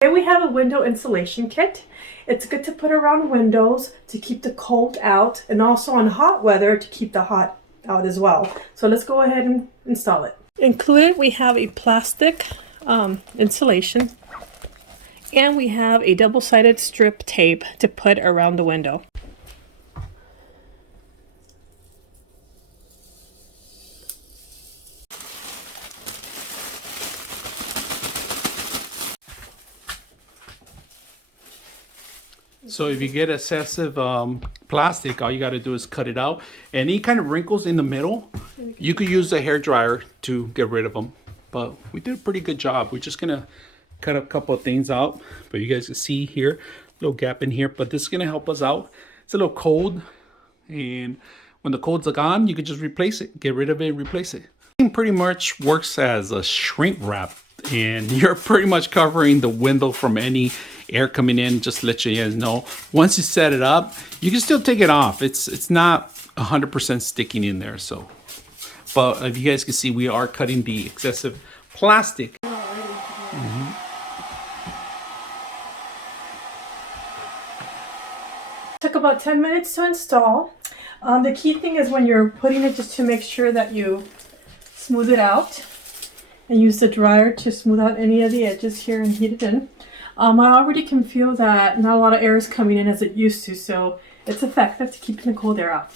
Here we have a window insulation kit. It's good to put around windows to keep the cold out, and also on hot weather to keep the hot out as well. So let's go ahead and install it. Included, we have a plastic insulation, and we have a double-sided strip tape to put around the window. So if you get excessive plastic, all you got to do is cut it out. Any kind of wrinkles in the middle, you could use a hair dryer to get rid of them. But we did a pretty good job. We're just gonna cut a couple of things out, but you guys can see here, little gap in here. But this is gonna help us out. It's a little cold, and when the cold's gone, you can just replace it, get rid of it, replace it. It pretty much works as a shrink wrap, and you're pretty much covering the window from any air coming in. Just to let you guys know, once you set it up, you can still take it off. It's not 100% sticking in there. So, but if you guys can see, we are cutting the excessive plastic. Took about 10 minutes to install. The key thing is when you're putting it, just to make sure that you smooth it out and use the dryer to smooth out any of the edges here and heat it in. I already can feel that not a lot of air is coming in as it used to, so it's effective to keeping the cold air out.